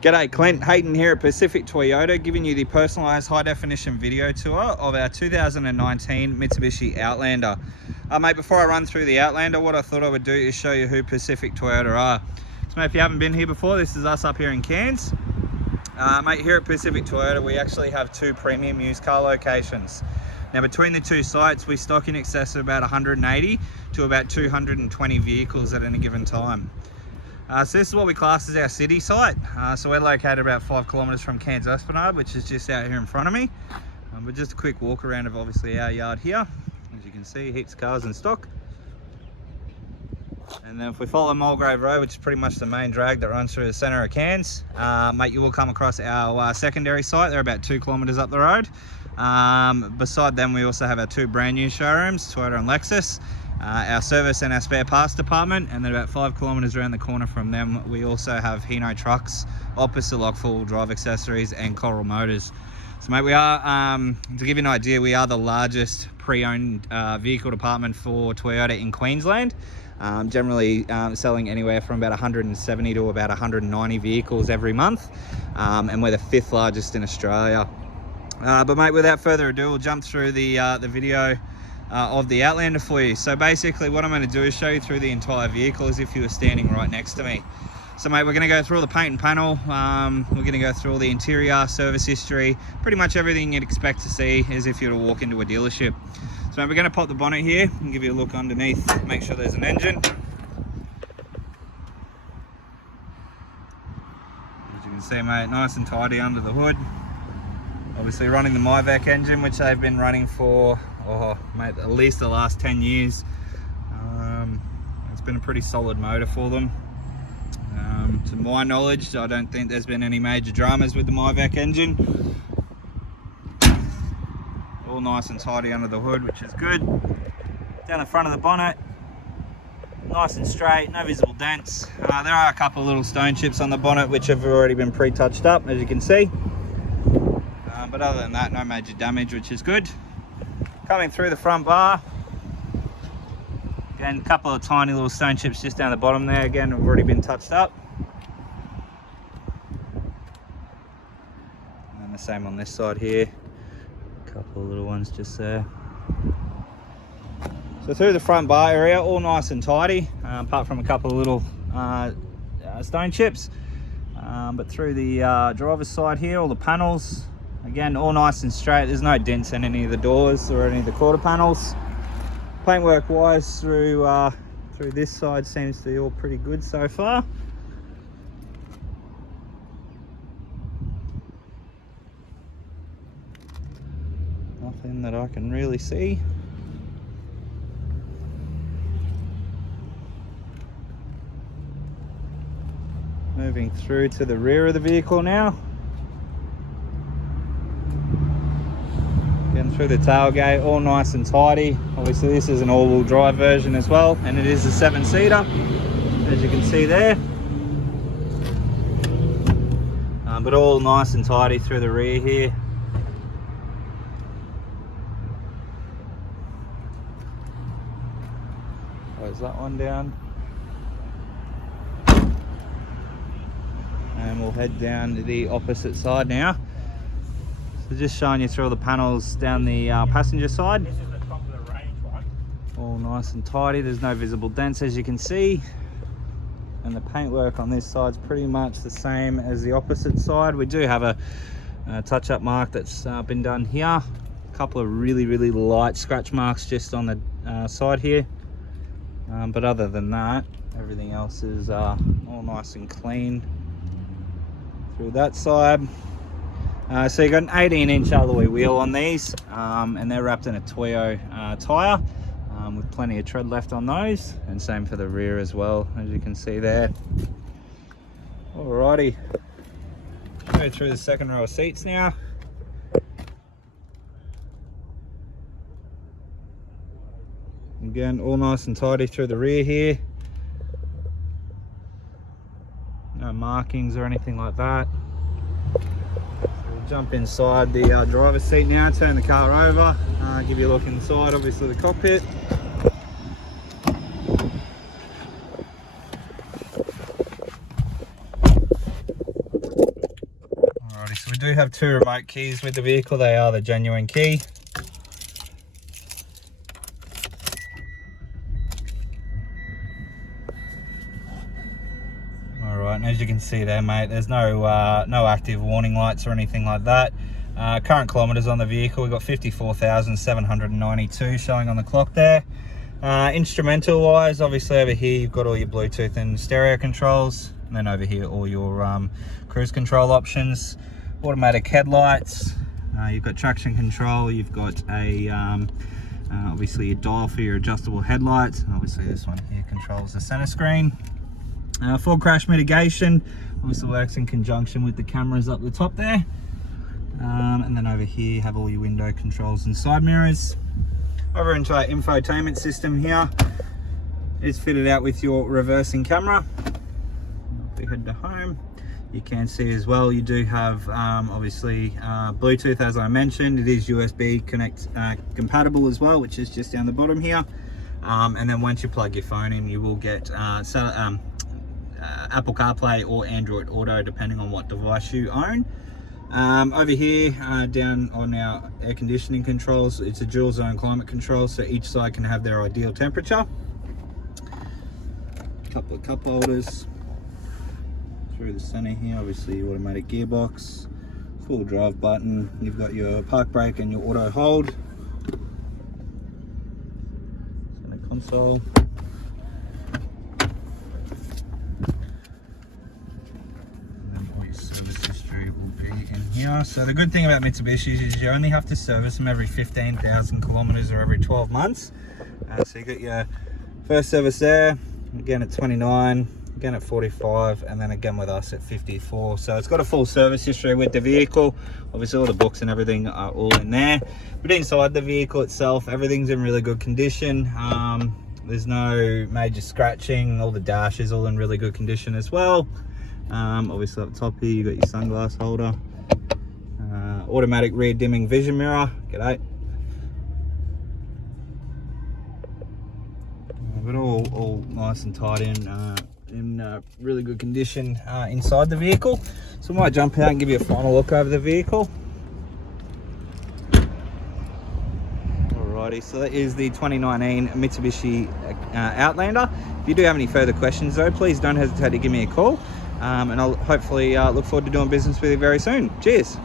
G'day, Clint Hayden here at Pacific Toyota, giving you the personalised high-definition video tour of our 2019 Mitsubishi Outlander. Mate, before I run through the Outlander, what I thought I would do is show you who Pacific Toyota are. So mate, if you haven't been here before, this is us up here in Cairns. Mate, here at Pacific Toyota, we actually have two premium used car locations. Now, between the two sites, we stock in excess of about 180 to about 220 vehicles at any given time. So this is what we class as our city site. So we're located about 5 kilometres from Cairns Esplanade, which is just out here in front of me. But just a quick walk around of obviously our yard here. As you can see, heaps of cars in stock. And then if we follow Mulgrave Road, which is pretty much the main drag that runs through the centre of Cairns, mate, you will come across our secondary site. They're about 2 kilometres up the road. Beside them, we also have our two brand new showrooms, Toyota and Lexus. Our service and our spare parts department, and then about 5 kilometres around the corner from them, we also have Hino Trucks, opposite lock four-wheel drive accessories, and Coral Motors. So mate, we are, to give you an idea, we are the largest pre-owned vehicle department for Toyota in Queensland. Generally selling anywhere from about 170 to about 190 vehicles every month, and we're the 5th largest in Australia. But mate, without further ado, we'll jump through the video of the Outlander for you. So basically what I'm going to do is show you through the entire vehicle as if you were standing right next to me. So mate, we're going to go through all the paint and panel, we're going to go through all the interior, service history, pretty much everything you'd expect to see as if you were to walk into a dealership. So mate, we're going to pop the bonnet here and give you a look underneath, make sure there's an engine. As you can see mate, nice and tidy under the hood. Obviously running the MyVec engine, which they've been running for, mate, at least the last 10 years. It's been a pretty solid motor for them. To my knowledge, I don't think there's been any major dramas with the MyVec engine. All nice and tidy under the hood, which is good. Down the front of the bonnet, nice and straight, no visible dents. There are a couple of little stone chips on the bonnet which have already been pre-touched up, as you can see. But other than that, no major damage, which is good. Coming through the front bar, again, a couple of tiny little stone chips just down the bottom there. Again, have already been touched up. And the same on this side here. A couple of little ones just there. So through the front bar area, all nice and tidy, apart from a couple of little stone chips. But through the driver's side here, all the panels, again, all nice and straight. There's no dents in any of the doors or any of the quarter panels. Paintwork wise, through this side seems to be all pretty good so far. Nothing that I can really see. Moving through to the rear of the vehicle now. Getting through the tailgate, all nice and tidy. Obviously this is an all-wheel drive version as well, and it is a 7-seater, as you can see there. But all nice and tidy through the rear here. Close that one down. And we'll head down to the opposite side now. So just showing you through all the panels down the passenger side. This is the top of the range one. All nice and tidy. There's no visible dents, as you can see. And the paintwork on this side's pretty much the same as the opposite side. We do have a touch-up mark that's been done here. A couple of really light scratch marks just on the side here. But other than that, everything else is all nice and clean through that side. So you've got an 18-inch alloy wheel on these, and they're wrapped in a Toyo tyre, with plenty of tread left on those, and same for the rear as well, as you can see there. Alrighty, go through the second row of seats now. Again, all nice and tidy through the rear here. No markings or anything like that. Jump inside the driver's seat now, turn the car over, give you a look inside, obviously the cockpit. We do have 2 remote keys with the vehicle. They are the genuine key. Alright, and as you can see there, mate, there's no active warning lights or anything like that. Current kilometres on the vehicle, we've got 54,792 showing on the clock there. Instrumental wise, obviously over here you've got all your Bluetooth and stereo controls, and then over here all your cruise control options, automatic headlights, you've got traction control, you've got a obviously your dial for your adjustable headlights, and obviously this one here controls the center screen. Full crash mitigation, obviously works in conjunction with the cameras up the top there. And then over here you have all your window controls and side mirrors. Over into our infotainment system here, it's fitted out with your reversing camera. If we head to home, you can see as well you do have obviously Bluetooth, as I mentioned. It is USB compatible as well, which is just down the bottom here. And then once you plug your phone in, you will get Apple CarPlay or Android Auto, depending on what device you own. Over here, down on our air conditioning controls, it's a dual zone climate control, so each side can have their ideal temperature. A couple of cup holders through the center here, obviously your automatic gearbox, full drive button, you've got your park brake and your auto hold. Center console. Here. So the good thing about Mitsubishis is you only have to service them every 15,000 kilometers or every 12 months. So you got your first service there, again at 29, again at 45, and then again with us at 54. So it's got a full service history with the vehicle. Obviously all the books and everything are all in there. But inside the vehicle itself, everything's in really good condition. There's no major scratching. All the dash is all in really good condition as well. Obviously up top here you got your sunglass holder. Automatic rear dimming vision mirror, g'day. But all nice and tight in really good condition inside the vehicle. So I might jump out and give you a final look over the vehicle. Alrighty, so that is the 2019 Mitsubishi Outlander. If you do have any further questions though, please don't hesitate to give me a call. And I'll hopefully look forward to doing business with you very soon. Cheers.